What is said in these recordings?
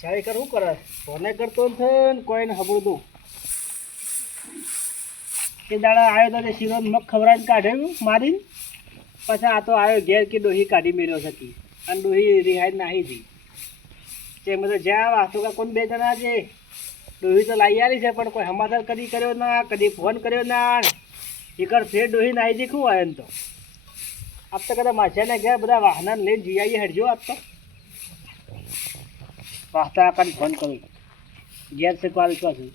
Maasai કરવું કરે કોને કરતો છે ને કોઈને ખબર તું કે દાડા આવ્યો તો તે શીરો મગ ખવડાવીને કાઢ્યું મારીને પછી આ તો આવ્યો ઘેર કે ડોહી કાઢી મેળ્યો છે અને ડોહી રિહાઈ નાહી હતી તે બધે જ્યાં વાતો કે કોણ બે જણા છે ડોહી તો લાવી આવી છે પણ કોઈ સમાધાન કદી કર્યો ના કદી ફોન કર્યો ના એકર ફેર ડોહી નાહી દીખું હોય એમ તો આપ તો કદાચ માછાને ગયા બધા વાહના લઈને જઈ આવીએ હેડજો આપ તો વાસ્તા કાન ફોન કરું ઘેર છે પાલ છો છું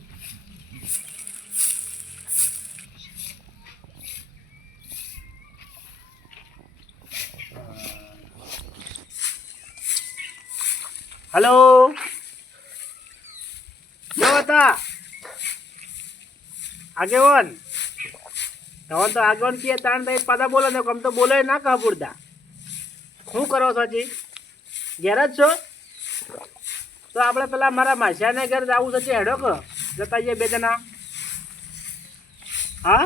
હલો જો હતા આગેવાન તવન તો આગેવાન કે તાણ દઈ પાછા બોલો ને કમ તો બોલે ના કહા પૂરતા શું કરો છો જી ઘેર જ છો તો આપણે પેલા મારા માસિયાને ઘર જવું છે હેડો કે જતા જઈએ બે જણા હા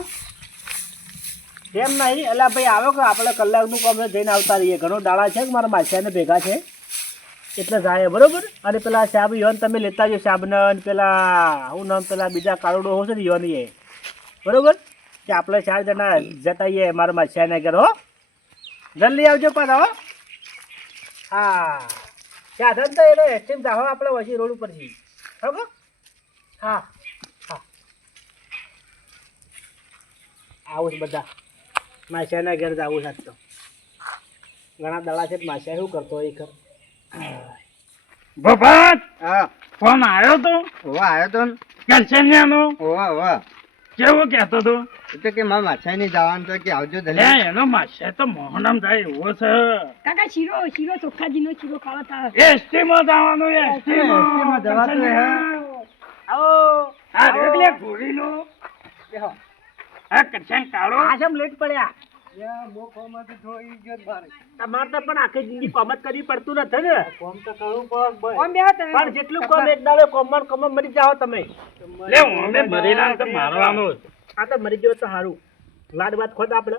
એમ નહીં એટલે ભાઈ આવો કે આપણે કલાકનું કામ જઈને આવતા રહીએ ઘણો દાડા છે કે મારા માસિયાને ભેગા છે એટલે જાય બરોબર અને પેલા સાહેબ યોન તમે લેતા જો સાહેબને પેલા હું નામ પેલા બીજા કારોડો હશે ને યોન એ બરોબર કે આપણે 4 જણા જતા આવીએ મારા માસિયાને ઘર હો જલ્દી આવજો પાછા હો હા સાધન તો એને એસ્ટીમ જાહો આપણે વસી રોડ ઉપર જઈએ બરાબર હા હા આવું જ બધા માસિયાના ઘર જ આવું સાથ તો ઘણા દાડા છે માસિયા શું કરતો એ ખર ભગત હા ફોન આવ્યો તો હોવા આવ્યો તો કેલ્શિયમનો હોવા હોવા કેવું કહેતો તો એટલે કે મારા માછાઈ ની જવાનું તો કે આવજો લે જલ્દી એનો માસે તો મોહનમ થાય એવો છે કાકા શીરો ચોખ્ખાજીનો શીરો ખાવા થાય એસટી માં જવાનું એસટી એસટીમાં માં જવાતું હે. આવો આ રેગલે ઘોડીનો દેખો આ કચ્છાં કાળો આ જેમ લેટ પડ્યા યા મોકોમાંથી થોડી ગયો મારે તમારે તો પણ આખી જિંદગી કોમ જ કરવી પડતું નથી ને કોમ તો કરવું પડે ભાઈ કોમ બેહો તમે પણ જેટલું કોમ એક દાડે કોમ મરી જાઓ તમે લે હું મરેલા તો મારવાનો જ. આ તો મરી ગયો તો સારું લાડ વાત ખોદ આપણે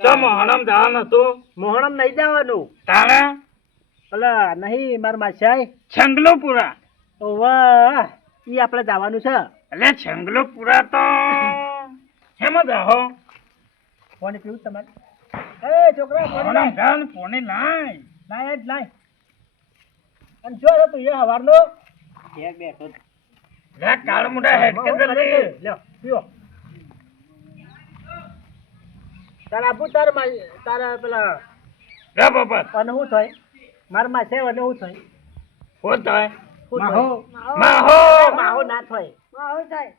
તો મોહનમ જવાનું હતું મોહણમ નહીં જવાનું તારે અલા નહીં માર માછાઈ છંગલોપુરા વાહ ઈ આપણે જવાનું છે એટલે છંગલોપુરા તો હેમાં જાહો કોને પીવું તમારે એ છોકરા કોને મોહનમ જાન પોને લાય લાય જ લાય અને જો રે તું એ હવારનો ઘેર બેઠો લે કાળ મુડા હેડ કે જલ્દી લ્યો પીવો તારા આપું તારા પેલા લે બાપા અને શું થાય મારા માસે અને શું થાય હો તાય શું માહો. થાય? માહો માહો ના થાય આવું થાય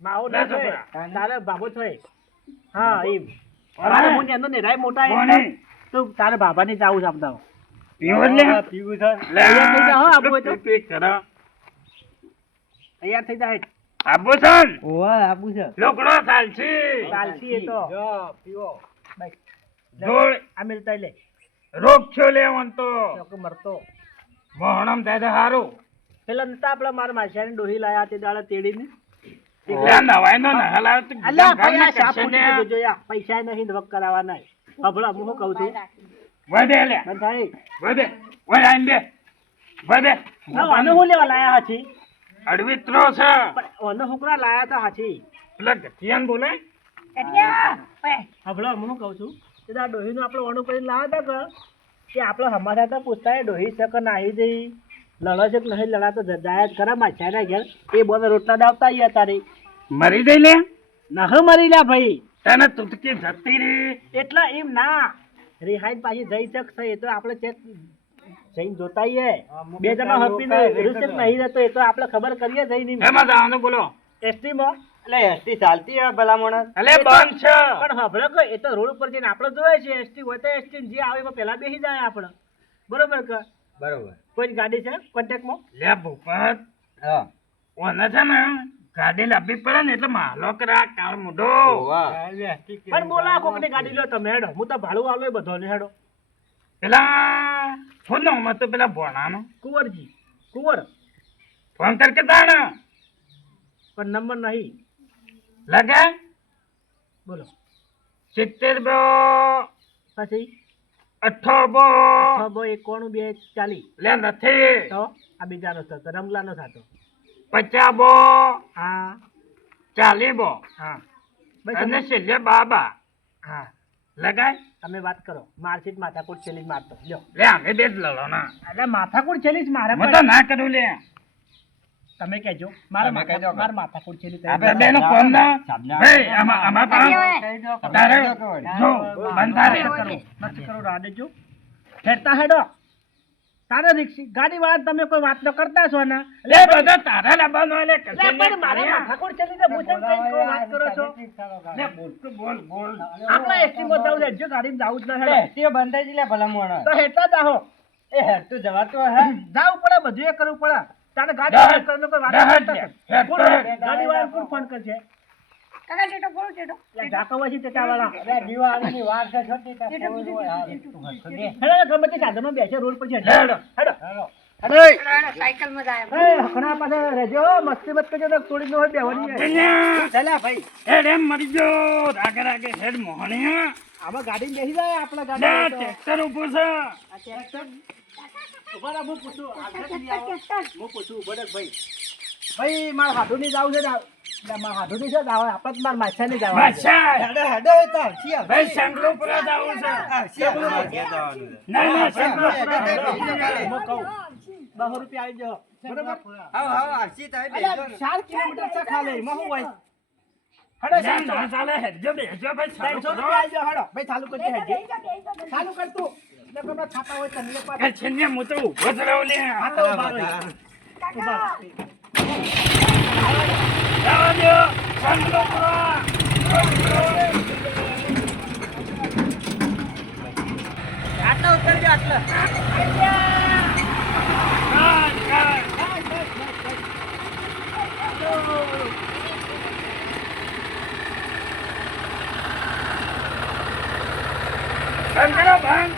માહો ના ના થાય છોકરા. તારે બાબો થાય હા એમ અરે. મારે હું એનો નિરાય મોટા કોને? તું તારે બાબાને જાવું છે આપતા પીવો લે પીવું છે લે તૈયાર થઈ જા હો, આબુ હોય તો. પી કરો તૈયાર થઈ જાય આબુ છન હોવા આપું છે લોકડો ચાલશી ચાલશી એ તો જો પીવો બસ ધોળ આ મિલતા લે રોગ છો લેવન તો ચોકે મરતો મોહણમ થાય તો હારું પેલા નતા આપડા મારા માસિયાને ડોહી લાયા તે દાડા તેડીને એટલે નવાઈ નો નહલાવ તો અલ્યા ગામને પૈસા શાપ કરશે પૂછી ને. દીધું જોયા પૈસા નહીં ધવક કરાવવાના હબળા હું શું કહું છું વધે લે મન થાય વધે વધે આઈને બે વધે અને હું લેવા લાયા હાથી અડવિત્રો છે પણ અને હુકરા લાયા તા હાથી પેલા ગઠિયાન બોલે કટિયા ઓય હબળા હું શું કહું છું તે દાડા ડોહીનું આપણે વણું કરીને લાયા તા કે આપણે હમારા તા પૂછતા ડોહી છે કે નાહી જઈ લડો છે કે નહીં લડા તો જાય જ ખરા માછાના ઘેર એ બોને રોટલા દાવતા આયા તારી મરી જઈ લે નહ મરી લ્યા ભાઈ તને તુતકી જતી રી એટલા એમ ના રિહાઈ પાછી જઈ શકશે એ તો આપણે ચેક જઈને જોતા આઈએ બે જણા હપીને રૂસેક નહીં રહેતો એ તો આપણે ખબર કરીએ જઈને એમાં જવાનું બોલો એસટીમાં એટલે એસટી ચાલતી હે ભલા માણસ અલે બંધ છે પણ હભળો કે એ તો રોડ ઉપર જઈને આપણે જોઈએ છે એસટી હોય તો એસટી જે આવે એમાં પહેલા બેસી જાય આપણે બરોબર કે બરોબર કોઈ ગાડી છે કોન્ટેક્ટમાં લે ભૂપત હા ઓને છે ને ગાડી લાવવી પડે ને એટલે માલો કરા કાળ મુઢો હોવા પણ બોલા કોકની ગાડી લો તમે હેડો હું તો ભાડું આલો બધો ને હેડો પેલા ફોન નો મત તો પેલા ભોણાનો કુંવરજી કુંવર ફોન કરકે તાણ પણ નંબર નહીં લગે બોલો 70 પછી અઠ્ઠોબો છ એક કોણું 240 લે નથી તો આ બીજાનો થતો રમલાનો થતો પચાબો હા 40બો હા બસ અને છેલ્લે બાબા હા લગાય તમે વાત કરો મારસીટ માથાકૂટ છેલ્લી જ મારતો લ્યો લે અમે બે જ લડો ના એટલે માથાકૂટ છેલ્લી જ મારે હું તો ના કરું લે તમે કહેજો મારા તમે કહેજો કે. મારા માથાકૂટ છેલ્લી તમે આપણે બેનો કોમ ના ભાઈ આમાં તો તારે જો બંધારે નથી કરો રાડે જો હેડતા હેડો તારે રિક્ષી ગાડી વાળા તમે કોઈ વાત તો કરતા છો ને લે બધા તારા લાવવાનો લે કશે એટલે પણ મારા માથાકૂટ છેલ્લી ને પૂછે કઈ કોઈ વાત કરો છો લે બોલ તો બોલ બોલ આપણા એસટી માં જાવ લેજો ગાડી જાવું જ ના હેડો તે બંધાઈ જ લે ભલા મોણા તો હેડતા જાહો એ હેડ તું જવાતો હે જાવું પડે બધું એ કરવું પડે તારે ગાડી હેડ, વાળા કરીને કોઈ વાત હેડ, કરતા હેડ, છે. હેડ, કોણ? હેડ. ગાડી વાળા કોણ ફોન કરશે કાકા ટેટો બોલો ટેટો એટલે ઝાકવા છે તે વાળા અરે દિવાળીની વાર છે છોટી તા ટેટો કોઈ ટેટો હોય હાલ. ટેટો હેડો ગમે તે સાધનમાં બેસે રોડ પર છે હેડો. હેડો હેલો. સાયકલ માં જાય એ હકણા પાસે રહેજો મસ્તી મત કરજો તો તોડી નો હોય બેવાની છે. અહીંયા ચાલ્યા ભાઈ હેડ એમ મરી ગયો રાગે રાગે હેડ મોહણિયા આમાં ગાડી બેસી જાય આપણા લે ગાડી તો. ટ્રેક્ટર ઊભું છે આ ટ્રેક્ટર ઉભા રહો, હું પૂછું આગળ સુધી આવો. હું પૂછું ઉભો રહો ભાઈ ભાઈ મારે હાડુની જાવું છે ને મારે હાડુની છે ને આપણે જ મારે માછાની જવાનું છે. માછા હેડો હેડો એ તો હરસી આવે. ભાઈ સંગલો પર આવું છે હરસી આવે. જવાનું છે. ના ના સંગલો હેડો, હેડો, હેડો. હું કહું 200 રૂપિયા આવી જાઓ બરોબર હાવ હાવ હરસી થાય બેસો અલ્યા, ને. 4 કિલોમીટર છે ખાલી એમાં શું હોય હેડો ના ના ચાલે હેડજો બેસજો ભાઈ 300 ચાલુ રૂપિયા આવી જાઓ હેડો ભાઈ ચાલુ કરજે હેડજે ચાલુ કર તું એટલે તમને ખાતા હોય તમને કરો પાછા છેલ્લે હું તો ઊભો જ રહું લે આ તો ઉભા રહો. ઉભા રહો. જવા દો સંગલો પર આટલા ઉતરજો આટલા સંગલો ભાંગ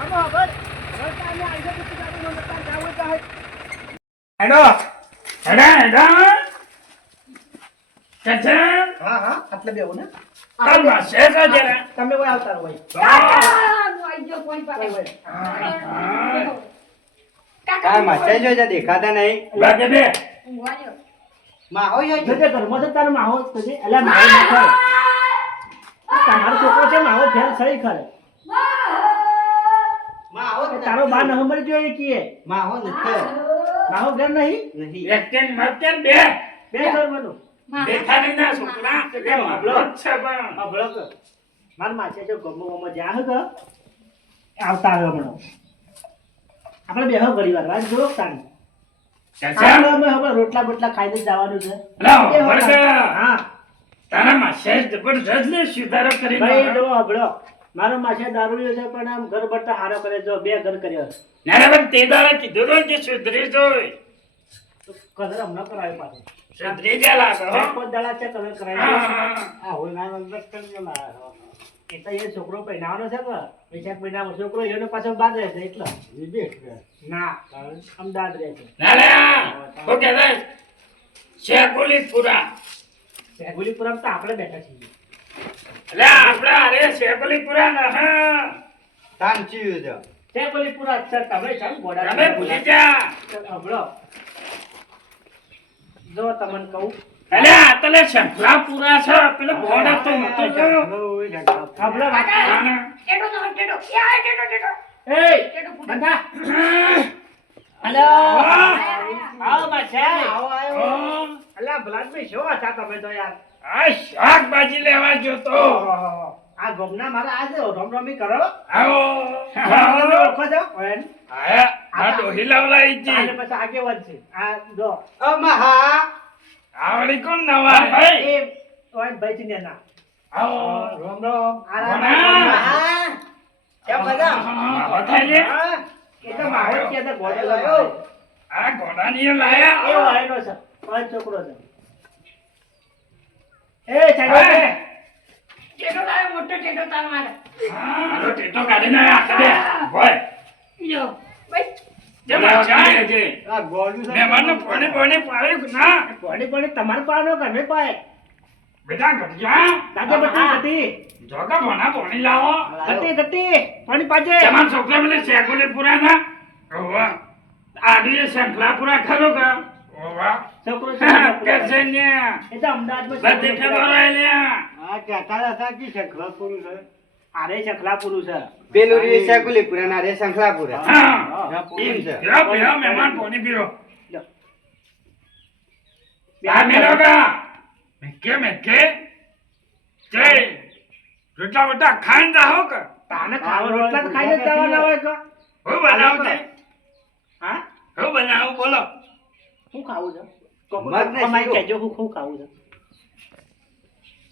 આમાં ખબર રસ્તા અમે આવી જાય તો ગાડી નો નતા જાવું તો હે હેડો હેડા હેડા કચે હા હા આટલે બેવું ને કાલ માસે કા જરા તમે કોઈ આવતા રહો ભાઈ આઈ ગયો કોઈ કોઈ પાસે ભાઈ કાંઈ મચાઈ જો છે દેખાતા નહીં. લાગે બે ઊંઘવાજો માહો યો છે. જજે ઘરમાં તો તારો માહો જ થશે એટલે માહો ન ખરે તમારો છોકરો છે માહો ફેર સહી ખરે માહો એ તારો બા નંબર જોઈએ કીએ માહો નથી. માહો ઘર નહીં નહીં. એકટેન મરતેન બે બે ઘર બનો દેખાડી ના છોકરા કે મામલો જ છે પણ અભળક માર માસે જો ગમો જ્યાં હે આવતા આવ્યો હમણાં આપણે બેહો ઘડી વાર વાત જો તાણી કચે અમે હવે રોટલા બોટલા ખાઈને જ જવાનું છે લાવ એ વર્ગ હા તારા માસે જબરજસ્ત ને સુધારો કરી ભાઈ જો હબળો મારો માસે દારૂડિયો છે પણ આમ ઘર બટ્ટા હારો કરે જો બે ઘર કર્યો નારે પણ તે દાડા કીધું તો કે સુધરી જોઈ કલર હમણાં કરાયો પાછો સુધરી ગયા લાગે હો પાંચ દાડા છે કલર હા, કરાયો હા. આ હોલનાનો અંદર કરજો લાયો. એ તો એ છોકરો પહેરાવાનો છે કે પૈસા મહિનાનો છોકરો એનો પાછો બાદ રહે છે એટલે વિદેશ છે. ના અમદાવાદ રહે છે નારે હું કે રે શેકોલી પુરા ગુલીપુરમ તો આપણે બેઠા છીએ એટલે આપણે અરે શેકોલી પુરા ન હા તાનચીયું છે. તે ગુલીપુરા સર તમે છે ને ગોડા તમે ભૂલી જા હબળો જો તમને કહું અલે આ તને શંખલા પુરા છે પેલો બોર્ડ તો નતો ગયો હબળો વાત હા. ટેટો નો ટેટો યા ટેટો ટેટો એ ટેટો ફૂટે બંધા હલો આવો બાદશાહ આવો આવ્યો. ઓ, અલ્યા ભલાદભાઈ શું હતા તમે તો યાર આ શાકભાજી લેવા ગયો તો આ ગમના મારા આજે રમરમી કરો આવો તમે ઓળખો છો ઓયન આયા આ ડોહી લાવલાઈ આને જી પછી આગેવાન છે આ જો મહા આવડી કોણ નવા ભાઈ એ ઓયન ભાઈ છે ના આવો રોમ રોમ કોના? કેમ બધા? માવો થાય છે? એ તો માહોલ કે તો ગોળો આવ્યો. લાવ્યો આ ઘોડાની એ લાયા ઓયનો છે ઓયન છોકરો છે એ ચાલો ટેટો લાવ્યો મોટો ટેટો તાર મારે આનો ટેટો કાઢીને આખા દે ભોય જો ભાઈ જે માછા છે આ ગોળું છે. મહેમાનનો પાણી પાણી પાડ્યું કે ના પાણી પાણી તમારે પાનો ગમે પાય બેટા ઘટિયા તાજે બટી હતી જોગા ભણા ભણી લાવો ગટી પાણી પાજે તમારા છોકરા મને શેકોલે પૂરા ના ઓવા આડી શંખલા પૂરા ખરો કે ઓવા છોકરો કરશે ને એ તો અમદાવાદમાં બધી ખબર હોય લ્યા આ કહેતા હતા કે શંખલા પૂરું છે આરે શકલા પુરુષ છે પેલું રે શેકુલીપુરા ના રે શંખલાપુરા હા એમ છે પીરો પીરો મહેમાન પોની પીરો લો. આ મેલોગા મેકે જય રોટલા બટા ખાઈને જાઓ કે તાને ખાવા રોટલા તો ખાઈને જ જવાના હોય કે હું બનાવું તે હા હું બનાવું બોલો શું ખાવું છે મગ ને અમારે શીરો. કહેજો હું ખાવું છે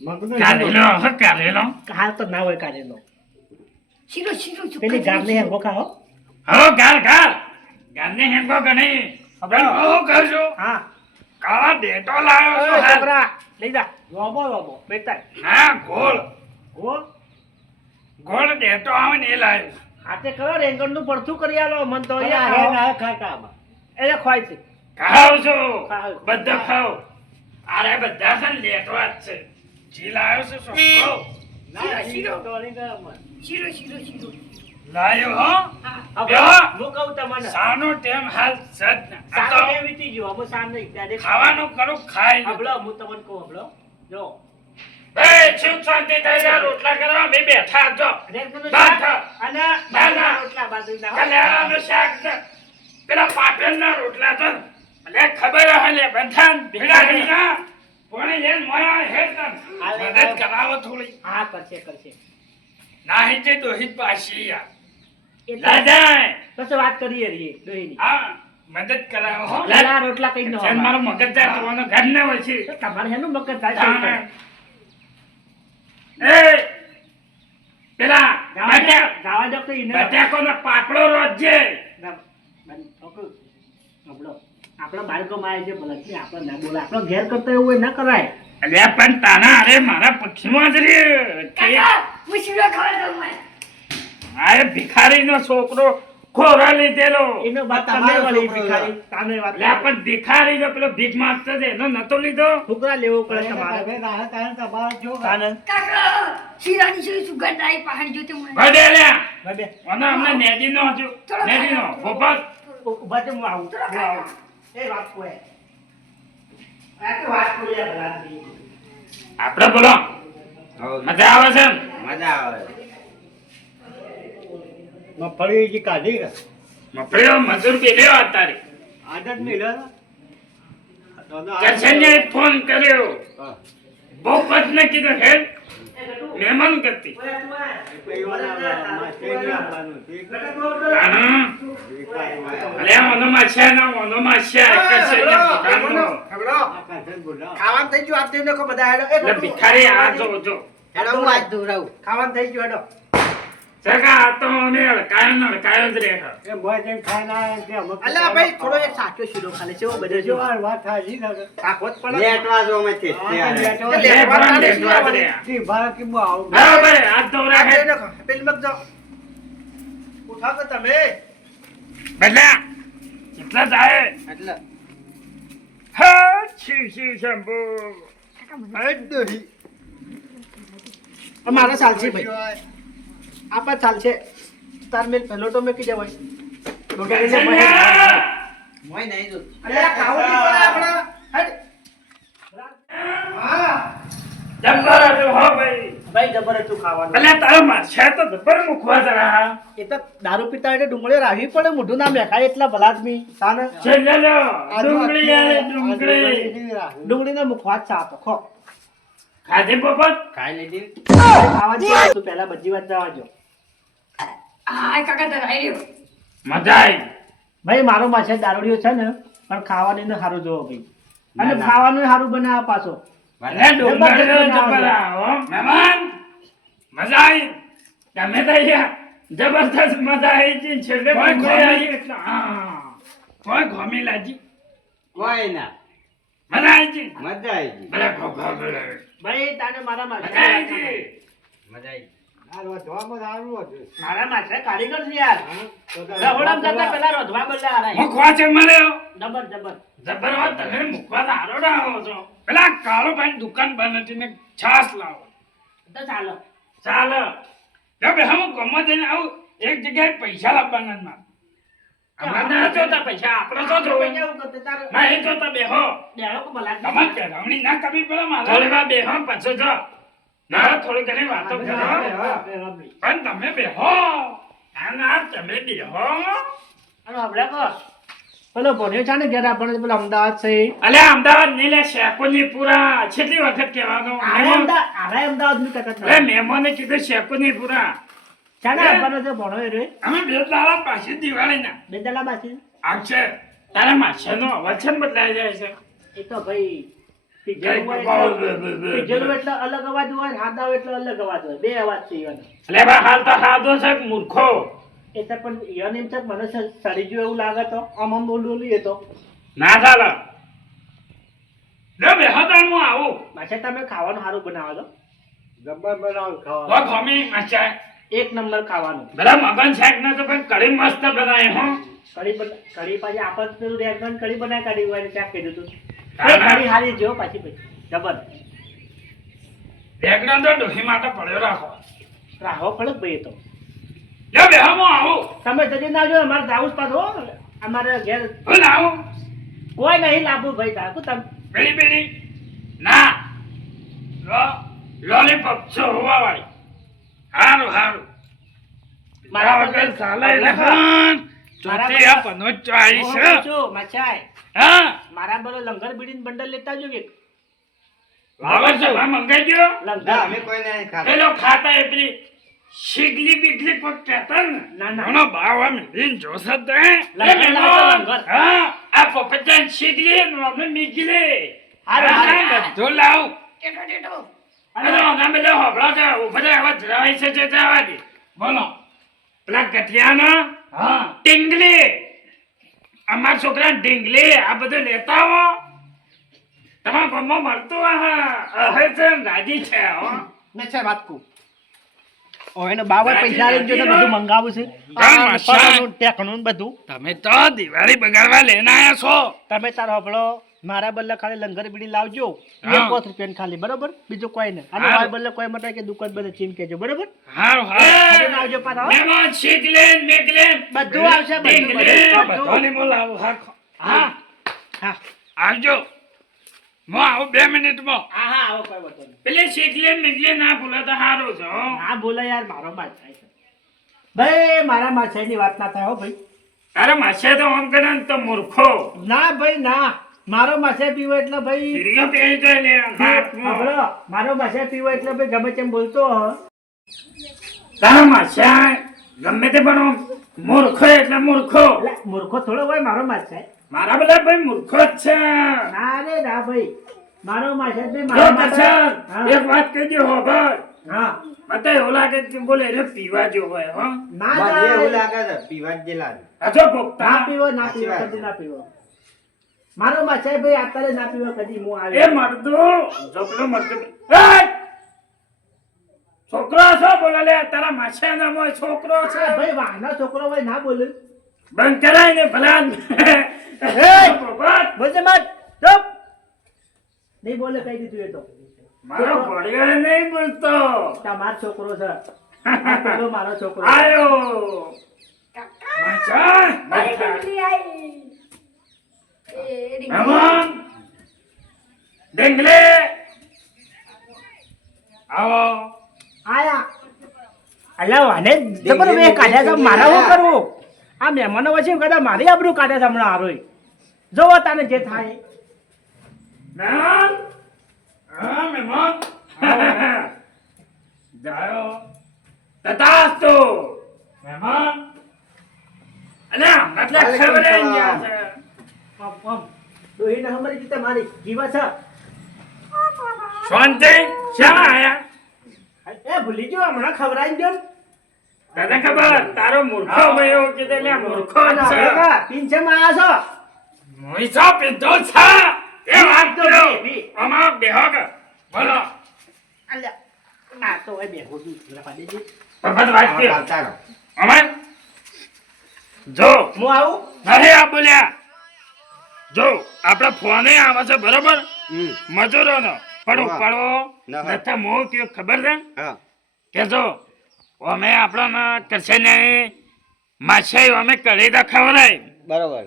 મગનું કાઢેલો હે કાઢેલો હાલ તો ના હોય કાઢેલો શીરો શીરો પેલી ગામને હેંગો ખાઓ હો ગાને હેંગો કે નહીં હવે હું કરજો હા કાળા ડેટો લાવ્યો છો હાલ. છોકરા લઈ જા રોબો બેટા હા ગોળ ગો ડેટો આવે ને એ લાવ્યો હાથે કરો રેંગણનું પડથું કરી આલો મન તો આ અહીંયા ના ખાટામાં એ ખવાય છે ખાવ છો ખાવ. બધા ખાવ અરે બધા છે ને લેટવા જ છે જી લાવ્યો છે છોકરો શીરો તો નહીં ગરમ. શીરો શીરો શીરો લાયો હો હવે બેહો. હું કહું તમને સાનો ટેમ હાલ સજ ને આ તો સાન વીતી ગયો અમે સાન નહીં ત્યારે ખાવાનું કરું ખાઈ હબળો હું તમને કહું હબળો જો એ છીક શાંતિ થઈ જા રોટલા કરવા બે બેઠા છો રેંગણનું ના, શાક અને ના. બાજરીના રોટલા બાજરીના હો. કલ્યાણનું શાક છે પેલા પાટણના રોટલા છે એટલે ખબર હે લે બંધાન ભેગા ભેગા પોણી લઈને મોયા હેડ કર મદદ કરાવો થોડી હા કરશે નાહી જે દોહિત પાછી યાર એટલે લાજાય પછી વાત કરીએ રહીએ દોહીની હા મદદ કરાવો હો પેલા રોટલા કઈ ન જેમ મારો મગજ જાય તો ઘર ને હોય છે તમારે હેનું મગજ થાય એ પેલા ગાવા દો કઈ ને બટાકોનો પાપડો રોજે આપણા બાળકો માં છે ભલે આપણે ના બોલે આપણો ઘેર કરતો એવું હોય ના કરાય અલ્યા પણ તાના અરે મારા પક્ષીમાં જ રે કાકા હું શીરો ખાવા દઉં મને આ ભિખારીનો છોકરો ખોરા લીધેલો એનો બાપ તમારો તમે વળી છોકરો ભિખારી તાને વાત અલ્યા પણ ભિખારી જો પેલો ભીખ માંગતો છે એનો નતો લીધો છોકરા લેવો પડે તમારે તમે રાહત આને તમારે જો તાને કાકા શીરાની શીરી સુગંધ આવી પહાડ જોતે મને ભડે લ્યા ભાઈ અને અમને નેદીનો હજુ નેદીનો ગોપાલ ઉભા છે હું આવું એ વાત કોઈ આ તો વાત કોઈ ભલાથી આપણે બોલો મજા આવે છે ને? મજા આવે મગફળી જે કાઢી કે મફળીઓ મજૂર બેલ્યો અત્યારે આદત મિલે કરશનને ફોન કર્યો બહુ પત્ને કીધું હેડ મહેમાન કરતી અલ્યા મનો માછ્યા કરશનને પોતાનો ખાવાનું થઈ ગયું આજ તેને કો બધા હેડો એટલે ભિખારી આ જો ખાવાનું થઈ ગયું હેડો જગા આ તો મને અડકાયો જ રહે અલ્યા ભાઈ થોડો એક સાચો શીરો ખાલી છે બધો જો સાખો જ પડે લેટવા જો મેં તે બરાબર હાથ ધોરા હે પેલી મત જાઓ ઉઠા કે તમે બદલા કેટલા જાય એટલે હા છી શંભુ અમારા ચાલશે ભાઈ આપા ચાલશે તાર મેલ પહેલો તો મેં કીધે ભાઈ મોય નહીં જો અલ્યા ખાવું નહીં પડે આપણે હેડ હા જબ્બર હતું હો ભાઈ ભાઈ જબર હતું ખાવાનું અલ્યા તારો માછા તો જબ્બર મુખવા જરા એ તો દારૂ પીતા એટલે ડુંગળી રાહવી પડે મોઢું ના મેખાય એટલા ભલા આદમી સાને છેલ્લે લો ડુંગળી આલે ડુંગળી ડુંગળીને મુખવા જ ચાતો ખો ખાધે પોપટ ખાઈ લીધી ખાવા જ તું પહેલા બધી વાત જવા જો હા કાકા તો રાઈ રહ્યો મજા આવી ભાઈ મારો માછે દારૂડિયો છે ને પણ ખાવાનું ને સારું જોવો ભાઈ અને ના. ખાવાનું સારું બનાવે પાછો અલ્યા ડુંગળી લો જબ્બર હો મહેમાન મજા આવી તમે તો અહીંયા જબરદસ્ત મજા આવી છે છેલ્લે ડુંગળી આવી એટલે હા કોઈ ગમી લાજી કોઈ ના મજા આવી છે મજા આવી ગઈ ભલે ખો ખો ભલે ભાઈ તાને મારા મજા માછે આવી છે મજા આવી સારું હતું મારા માછે કારીગર છે યાર રહોડામ જતા પેલા રોધવા બદલા આરાય મુખવા છે મળ્યો જબર જબર જબર વાત તમે મુખવા હારો ના આવો છો પેલા કાળો ભાઈ દુકાન બંધ હતી ને છાસ લાવો તો ચાલો ચાલે જો બે હું ગમો જઈને આવું એક જગ્યાએ પૈસા લાવવાના જ મારે અમારે ના જોતા પૈસા આપણે તો જોવે ના એ જોતા બેહો તમારે કરાવણી ના કરવી પડે મારે થોડી વાર બેહો પછી જો ના થોડી ઘણી વાતો કરો પણ તમે બેહો ના તમે બેહો પેલો ભણ્યો છે ને ઘેર આપણને પેલો અમદાવાદ છે અલે અમદાવાદ નહીં લે શેકોની પૂરા છેલ્લી વખત કહેવાનું અમદાવાદ નું ટકત અરે મહેમાને કીધું શેકોની પૂરા ચાને આપણને જે ભણ્યો રે અમે બે દાડા પાછી દિવાળીના બે દાડા બાકી આવશે તારા માછાનો અવાજ છે ને બદલાઈ જાય છે એ તો ભાઈ પીજેલું એટલે અલગ અવાજ હોય ને હાદા હોય એટલે અલગ અવાજ હોય બે અવાજ છે ઈવન એટલે ભાઈ હાલ તો સાદો છે કે મૂર્ખો એ તો પણ ઈવન એમ છે કે મને સડી ગયું એવું લાગે તો આમ બોલીએ તો ના ચાલે લે બે હતાર હું આવું માછા તમે ખાવાનું સારું બનાવો છો જબ્બર બનાવું તો ખાવા ખમી માછા એક નંબર ખાવાનું બધા મગન શાક ને તો પણ કઢી મસ્ત બનાવી હો કઢી પાછી આપણે પેલું રેગન કઢી બનાવી કાઢી હોય શાક કહી દીધું હા. કઢી હારી જો પાછી જબર બેગડા તો ડોહી માટે પડ્યો રાખો રાહો ખડક ભાઈ એ તો લે બે હું આવું તમે જલ્દી ના જો અમારે જાવું જ પાછું હો. અમારે ઘેર હું આવું કોઈ નહીં લાવવું ભાઈ તાકું તમે પેલી પેલી ના લોલીપોપ છો હોવા વાળી હારું હારું મારા વગર ચાલે લખન ચોથી આ પનો ચાઈ છે માછાય હા મારા બરો લંગર બીડીન બંડલ લેતા જો કે વાવર છે ભા મંગાઈ ગયો ના લંગર અમે કોઈ નહીં ખાતા પેલો ખાતા એ પેલી શીગલી બીગલી કોઈ કહેતા ને ના, ના. ઘણો ભાવ આમ લીન જોશે તે લંગર લાવજો, લંગર. હા આ પોપચાન શીગલી ને અમે મીગલી હારું, હારું. બધું લાવ ટેટો ટેટો અરે ના બેલે હોબળો કે ઉભરે આવા જરાય છે જે જવા દે બોલો પેલા ગઠિયાનો હા ટીંગલી અમાર છોકરા ટીંગલી આ બધું લેતા આવો તમારા ગામમાં મળતું હે છે રાજી છે હો ને છે વાત કો ઓ એનો બાવર પૈસા લઈને જો તો બધું મંગાવું છે ગામ ફરવાનું, ટેકનું ને બધું તમે તો દિવાળી બગાડવા લઈને આયા છો તમે તાર હોબળો મારા બદલે ખાલી લંગર બીડી લાવજો હા. 1 રૂપિયા ખાલી બરોબર બીજું કોઈ નહીં અને હારું. મારા બદલે કોઈ માટે કે દુકાન બધે ચીન કેજો બરોબર હારું ખાલી આવજો પાછા, હો. મેમન શીગલેન મેગલેન બધું આવશે, બધું, ટીંગલી, બધું. બધાને બોલાવો હા હા આવજો હું આવું 2 મિનિટમાં હા હા આવો કોઈ વાંધો નહીં. પેલે શીગલેન મેગલેન ના ભૂલે તો સારું છે હો ના બોલે યાર મારો માછાઈ છે ભાઈ મારા માછાઈની વાત ના થાય હો ભાઈ તારે માસે તો આમ કરે ને તો મૂર્ખો ના ભાઈ ના મારો માછાઈ પીવો એટલે ભાઈ હીરિયો પહેરી જાય લે સાંભળો, મારો માછાઈ પીવો એટલે ભાઈ ગમે તેમ બોલતો હો. તારા માસા ગમે તે પણ મૂર્ખો એટલે મૂર્ખો એટલે મૂર્ખો થોડો હોય મારો માછાઈ મારા બધા ભાઈ મૂર્ખો જ છે ના રે ના ભાઈ મારો માછાઈ ભાઈ જો મારો કરશન, હા. એક વાત કહી દો હો ભાઈ હા મને એવું લાગે કે બોલે રે પીવા જો હોય હો ના મને જાય. એવું લાગે છે પીવા જ લાગે આજો ના પોપટા પીવો ના સાચી પીવો વાત કદી છે. ના પીવો મારો માછાઈ ભાઈ અત્યારે ના પીવો કદી હું એ આવ્યો મરદો જોપલો મરદો છોકરો છો બોલે લે તારા માછા ના મોય છોકરો છે ભાઈ વાહનો છોકરો હોય ના બોલે બંધ કરાય ને ભલા પોપટ બોલજે મત ચૂપ નહીં બોલે કઈ દીધું એ તો મારો ઘોડિયો નહીં બોલતો તમારો છોકરો છે આ પેલો મારો છોકરો છે. આયો માછા મારી ફેમિલી આવી એ ડીંગલી. મહેમાન ડીંગલે આવો આયા અલ્યા વાને જબર વે કાઢ્યા છે મારા હું કરવું આ મહેમાનો વચ્ચે કદા મારી આબરૂ કાઢ્યા છે હમણાં હારોય જોવો તાને જે થાય મહેમાન હા મહેમાન જાયો તથાસ્તુ મહેમાન અલ્યા મતલબ ખબર આવી ગયા છે આમ ડોહીને હમરી જીતે મારી જીવા છે શાંતિ શા આયા એ ભૂલી ગયો હમણાં ખવડાવી દો ને. તને ખબર તારો મૂર્ખો ભાઈ એવું કીધું લે મૂર્ખો જ છે પિંછેમાં આયા છો મોઈસો પીધો છે એ વાત તો કરો બી. અમાર બેહો કે બોલો અલ્યા આ તો એ બેહો દૂધ લખા દેજે ભગત વાત આમાં કે ચાલતા રહો. અમાર જો હું આવું નહીં આ બોલ્યા જો આપડે ફોને આવે છે બરોબર હમ. મજૂરોનો પણ હા. ઉપાડવો ના હોય. નથી મોં કયો ખબર છે હા કે જો અમે આપણને કરશે ને માછાઈ અમે કરી તો ખવડાય બરોબર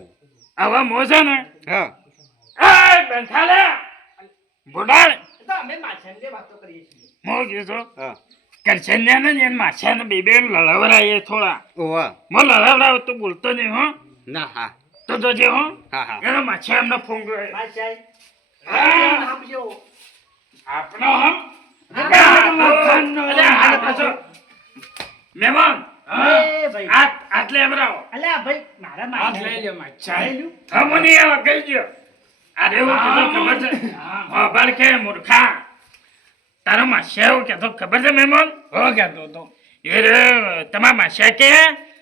હવે મોજે ને હા એ બંધાલે બોડાળ તો અમે માછાની વાતો કરીએ છીએ. મો કીધું હા કરશે ને એને માછાને બે લડાવરાઈએ થોડા ઓવા મો લડાવરાવ તો બોલતો નહીં હો ના હા તો જોજે હો હા હા એનો માછા એમને ફોન કરે માછાઈ હા. આપજો. આપણો હમ અલે હાલ પાછો. મહેમાન એ ભાઈ. આટલે એમરાવો અલ્યા ભાઈ મારા માછાઈ. લઈ લ્યું. હમની આવા કહી દો અરે એવું કીધું ખબર છે હા બાર કે મૂર્ખા તારો માસ્યા એવું કહેતો ખબર છે મહેમાન હો કહેતો તો એ રે તમારા માસ્યા કે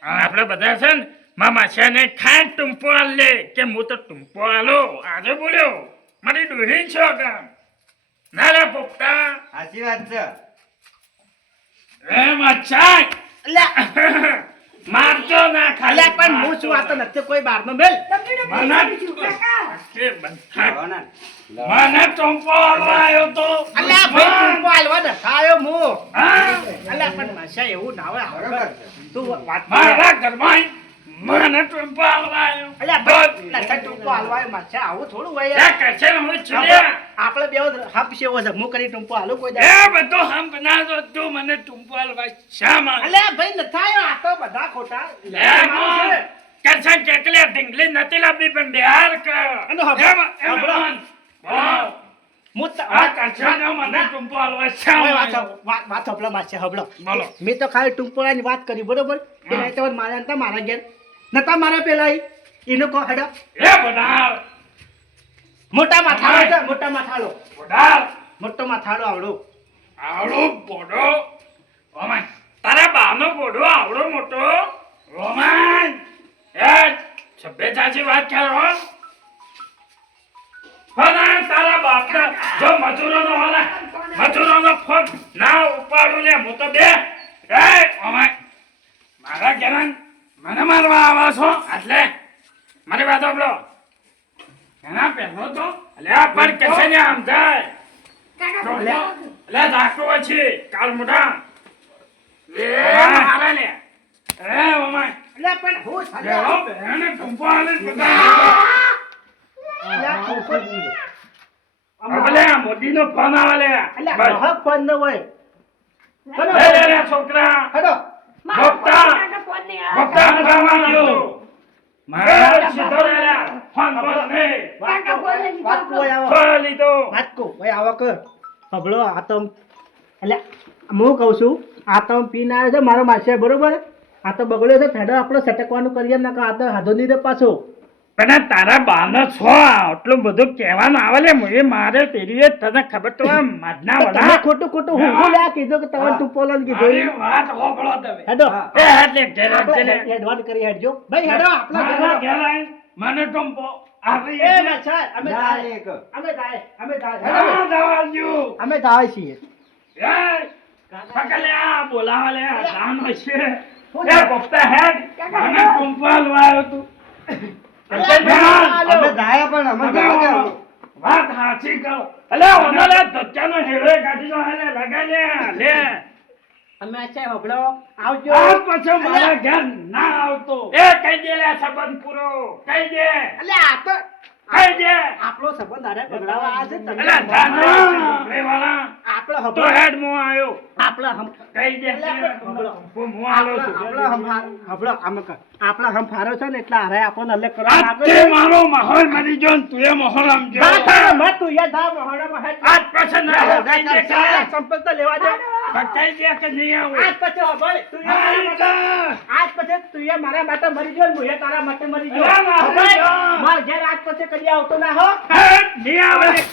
આપણે બધા છે ને મારા માસ્યાને ખાય ટૂંપો આલ લે કે હું તો ટૂંપો આલો આજે બોલ્યો મારી ડોહી છો કામ ના રે પોપટા સાચી વાત છે એ માછાઈ અલ્યા મારતો ના ખાલી અલ્યા પણ હું છું આ તો નથી કોઈ બહારનો મેલ. મને ટૂંપો આલવા આવ્યો તો અલ્યા ભાઈ ટૂંપો હાલવા નથી આવ્યો હું. હા અલ્યા પણ માછાઈ એવું ના હોય. બરોબર છે તું વાત મારા ઘરમાં મને ટૂંપો આલવા આવ્યો અલ્યા ભાઈ લસણ ટૂંપો હાલવા આવ્યો માછા આવું થોડું હોય યાર. કરશે ને હું છુલ્યા આપણે બે હપ છે એવો જમો કરી ટૂંપો હાલું કોઈ એ દાડો. બધો હમ બનાવતો તું મને ટૂંપો આલવા શા માટે અલ્યા ભાઈ નથી આવ્યો આ તો બધા ખોટા માણસ છે. કરશે કેકલે ઢીંગલી નથી લાવવી પણ બિહાર કર અને હમણાં- હું તો- આ કરશે ને મને ટૂંપો આલવા શા ઓય માટે વાત હબળો માછે હબળો. બોલો મેં તો ખાલી ટૂંપોળાની વાત કરી બરોબર પેલા તો મારા નતા મારા ઘેર નતા મારા પેલા એનો કો હડો એ બડાર મોટા માથાળો છે મોટા માથાળો બડાર મોટો માથાળો આવડો આવડો બોડો ઓમાય તારા બાનો બોડો આવડો મોટો ઓમાય એ સભ્યતાથી વાત કરો પણ તારા બાપના જો મજૂરોનો ફોન ના ઉપાડું લે હું તો બે એ ઓમાય મારા ઘેરાન મને મારવા આવા છો એટલે મારી વાત સાંભળો એના પહેલો તો અલ્યા પણ કશે ને આમ જાય લે ધાકો છે કાળ મોઢા એ મારે લે એ ઓમાય એટલે પણ હું લેવો બેને ટુંપો આલે બધા અબલે મોદીનો ફોન આવે લે એટલે હક ફોન ન હોય લે છોકરા હડો ભક્તા ભક્તા હરાવા ગયો મારા સીધો લે ફોન પર ને વાત કોઈ આવો ફોન લીધો વાત કો ભાઈ આવો કર હબળો આ તો એટલે હું કહું છું આ તો પીને આવ્યો છે મારો માસે બરોબર આ તો બગડ્યો છે થેડો આપણો સટકવાનું કરીએ ના આ તો હાથો નહીં રે પાછો પણ તારા બાનો છો આટલું બધું કહેવાનું આવે લે મુએ મારે તેરી તને ખબર તો આ માદના તમે વડા ખોટું ખોટું હું લ્યા કીધું કે તમે તું પોલન મારી કીધું વાત હોબળો તમે હેડો એ હાથ લે ઘેરે ઘેરે એડવાન્સ કરી હેડજો ભાઈ હેડો આપણા મારા ઘેર ઘેર આય મને ટંપો આવી એ મચ્છર અમે ના જાય એક અમે જાય હા દાવાજો અમે જાય છીએ એ સકલે આ બોલાવા લે આ દાન હશે એ ગોપતા હેડ મને ટંપો આલવાયો તું અમે જાય પણ અમે જાવ કે વાત હાચી કરો અલે ઓનો લે દચ્ચાનો હેડો કાઢીનો હેલે લગાડે લે અમે આ ચાય હબળો આવજો આ પછી મારા ઘેર ના આવતો એ કહી દે લે સંબંધ પૂરો કહી દે એટલે આ તો કહી દે આપણો સંબંધ આરે બગડાવા આ છે તમે અલે ધાન વાળા આપણો તો હબળો હેડ મો આયો આપણો હમ કહી દે હબળો મો આલો છું આપણો હબળો આમ કર આપણો હમ ફારો છે ને એટલે આરે આપણને અલગ કરવા આ માંગે તે મારો માહોલ મરી ગયો ને તું એ માહોલ આમ જો ના થાય મત તું યાર થા મોહડામાં હેડ આજ પછી ના કહી દે કે સંપર્ક તો લેવા દે કહી દે કે નહીં આવું આજ પછી હબળ તું યાર મારા માટે આજ પછી તું યાર મારા માટે મરી ગયો ને હું યાર તારા માટે મરી ગયો અરે ના, હબળ, ના. માર ઘેર આજ પછી કદી આવતો ના હો નહીં આવે હેડ.